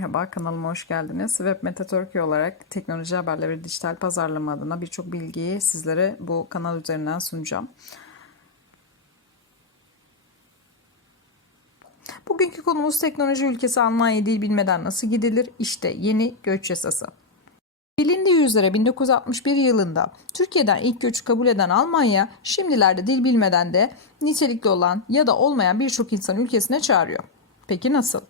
merhaba, kanalıma hoş geldiniz. Web Meta olarak teknoloji haberleri ve dijital pazarlama adına birçok bilgiyi sizlere bu kanal üzerinden sunacağım. Bugünkü konumuz teknoloji ülkesi Almanya dil bilmeden nasıl gidilir? İşte yeni göç yasası. Bilindiği üzere 1961 yılında Türkiye'den ilk göçü kabul eden Almanya, şimdilerde dil bilmeden de nitelikli olan ya da olmayan birçok insan ülkesine çağırıyor. Peki nasıl?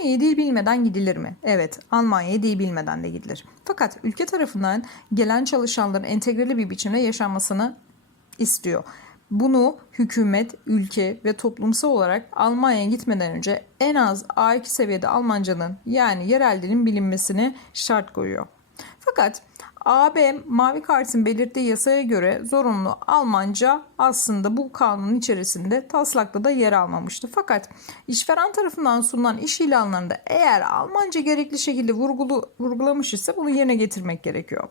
Almanya'ya dil bilmeden gidilir mi? Evet, Almanya'ya dil bilmeden de gidilir. Fakat ülke tarafından gelen çalışanların entegreli bir biçimde yaşanmasını istiyor. Bunu hükümet, ülke ve toplumsal olarak Almanya'ya gitmeden önce en az A2 seviyede Almancanın yani yerel dilin bilinmesini şart koyuyor. Fakat AB Mavi Kart'ın belirttiği yasaya göre zorunlu Almanca aslında bu kanunun içerisinde taslakta da yer almamıştı. Fakat işveren tarafından sunulan iş ilanlarında eğer Almanca gerekli şekilde vurgulu, vurgulamış ise bunu yerine getirmek gerekiyor.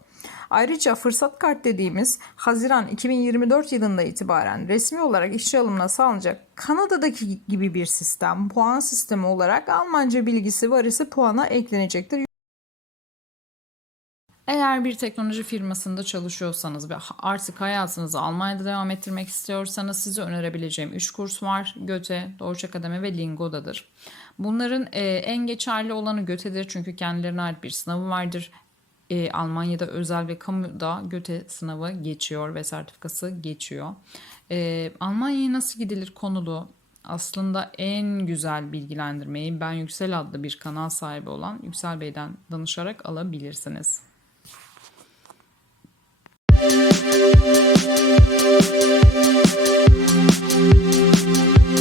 Ayrıca fırsat kart dediğimiz Haziran 2024 yılında itibaren resmi olarak işçi alımına sağlanacak Kanada'daki gibi bir sistem, puan sistemi olarak Almanca bilgisi var ise puana eklenecektir. Eğer bir teknoloji firmasında çalışıyorsanız ve artık hayatınızı Almanya'da devam ettirmek istiyorsanız size önerebileceğim 3 kurs var. Göte, Deutsche Akademi ve Lingo'dadır. Bunların e, en geçerli olanı Göte'dir çünkü kendilerine ait bir sınavı vardır. E, Almanya'da özel ve kamuda Göte sınavı geçiyor ve sertifikası geçiyor. E, Almanya'ya nasıl gidilir konulu aslında en güzel bilgilendirmeyi Ben Yüksel adlı bir kanal sahibi olan Yüksel Bey'den danışarak alabilirsiniz.